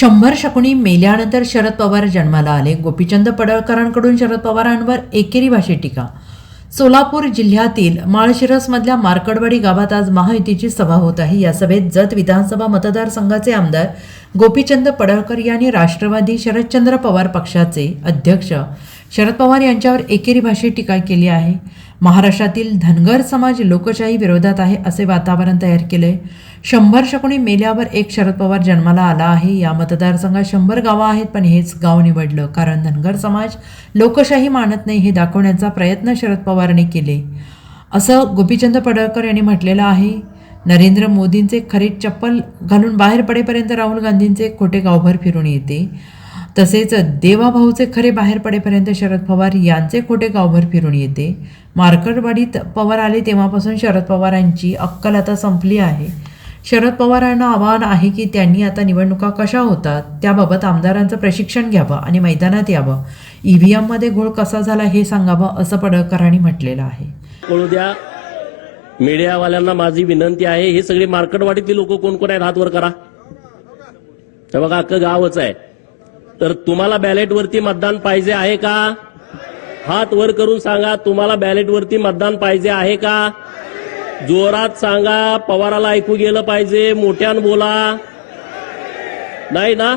100 शकुनी मेल्यानंतर शरद पवार जन्माला आले. गोपीचंद पडळकरांकडून शरद पवारांवर एकेरी भाषेत टीका. सोलापूर जिल्ह्यातील माळशिरसमधल्या मार्कडवाडी गावात आज महायुतीची सभा होत आहे. या सभेत जत विधानसभा मतदारसंघाचे आमदार गोपीचंद पडळकर यांनी राष्ट्रवादी शरदचंद्र पवार पक्षाचे अध्यक्ष शरद पवार यांच्यावर एकेरी भाषेत टीका केली आहे. महाराष्ट्रातील धनगर समाज लोकशाही विरोधात आहे असे वातावरण तयार केले. 100 शकुनी मेल्यावर एक शरद पवार जन्माला आला आहे. या मतदारसंघात 100 गावं आहेत, पण हेच गाव निवडलं कारण धनगर समाज लोकशाही मानत नाही हे दाखवण्याचा प्रयत्न शरद पवारांनी केले असं गोपीचंद पडळकर यांनी म्हटलेलं आहे. नरेंद्र मोदींचे खरे चप्पल घालून बाहेर पडेपर्यंत राहुल गांधींचे खोटे गावभर फिरून येते. तसेच देवाभाऊचे खरे बाहेर पडेपर्यंत शरद पवार यांचे खोटे गावभर फिरून येते. मार्कडवाडीत पवार आले तेव्हापासून शरद पवारांची अक्कल आता संपली आहे. शरद पवारांना आवाहन आहे की त्यांनी आता निवडणुका कशा होतात त्याबाबत आमदारांचं प्रशिक्षण घ्यावं आणि मैदानात यावं. ईव्हीएममध्ये घोळ कसा झाला हे सांगावं असं पडळकरांनी म्हटलेलं आहे. कळू द्या. मीडियावाल्यांना माझी विनंती आहे, हे सगळे मार्कडवाडीतले लोक कोण कोण आहेत हात वर करा. हे बघा अख्खं गावच आहे. तर तुम्हाला बॅलेटवरती मतदान पाहिजे आहे का? हात वर करून सांगा, तुम्हाला बॅलेटवरती मतदान पाहिजे आहे का? जोरात सांगा, पवाराला ऐकू गेलं पाहिजे, मोठ्यानं बोला. नाही ना?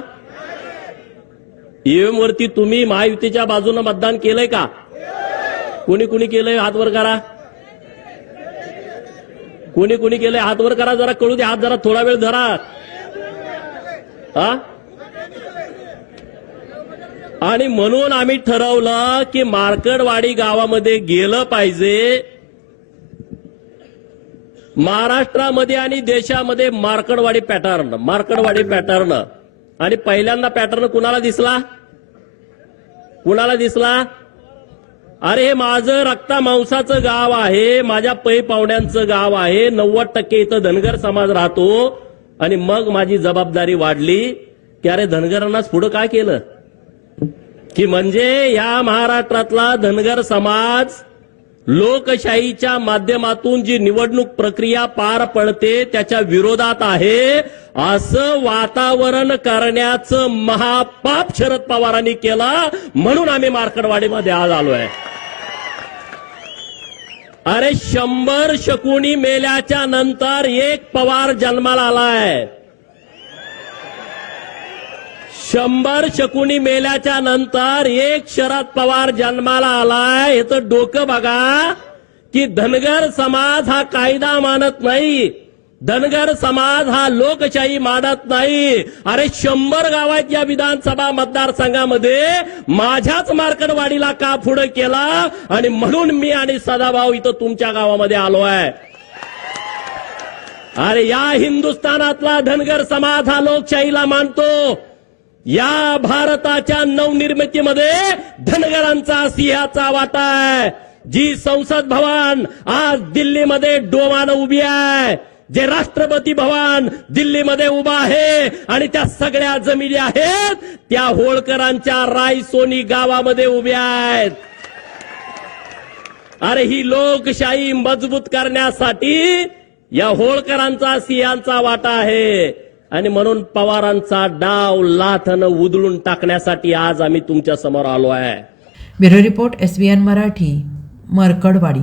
ईव्हीएम वरती तुम्ही महायुतीच्या बाजूने मतदान केलंय का? कोणी कोणी केलंय हात वर करा. कोणी कोणी केलंय हात वर करा. जरा कळू दे, हात जरा थोडा वेळ धरा. हा, आणि म्हणून आम्ही ठरवलं की मार्कडवाडी गावामध्ये गेलं पाहिजे. महाराष्ट्रामध्ये आणि देशामध्ये मार्कडवाडी पॅटर्न आणि पहिल्यांदा पॅटर्न कुणाला दिसला? अरे हे माझं रक्ता मांसाचं गाव आहे, माझ्या पै पाहुण्यांचं गाव आहे. 90% इथं धनगर समाज राहतो. आणि मग माझी जबाबदारी वाढली की अरे धनगरांनाच पुढं काय केलं की म्हणजे या महाराष्ट्रातला धनगर समाज लोकशाहीच्या माध्यमातून जी निवडणूक प्रक्रिया पार पडते त्याच्या विरोधात आहे असं वातावरण करण्याचं महापाप शरद पवारांनी केलं. म्हणून आम्ही मार्कडवाडीमध्ये आज आलोय. अरे 100 शकुनी मेल्याच्या नंतर एक पवार जन्माला आलाय. 100 शकुनी मेल्याच्या नंतर एक शरद पवार जन्माला आलाय. याचं डोकं बघा की धनगर समाज हा कायदा मानत नाही, धनगर समाज हा लोकशाही मानत नाही. अरे 100 गावात या विधानसभा मतदारसंघामध्ये माझ्याच मार्कडवाडीला का पुढे केला आणि म्हणून मी आणि सदाभाऊ इथं तुमच्या गावामध्ये आलोय. अरे या हिंदुस्थानातला धनगर समाज हा लोकशाहीला मानतो. या भारताच्या नवनिर्मितीमध्ये धनगरांचा सिंहाचा वाटा आहे. जी संसद भवन आज दिल्लीमध्ये डोमानं उभी आहे, जे राष्ट्रपती भवन दिल्लीमध्ये उभा आहे आणि त्या सगळ्या जमिनी आहेत त्या होळकरांच्या रायसोनी गावामध्ये उभ्या आहेत. अरे ही लोकशाही मजबूत करण्यासाठी या होळकरांचा सिंहाचा वाटा आहे. आणि म्हणून पवारांचा डाव लाथानं उधळून टाकण्यासाठी आज आम्ही तुमच्या समोर आलो आहे. Bureau report SBN Marathi, Markadwadi.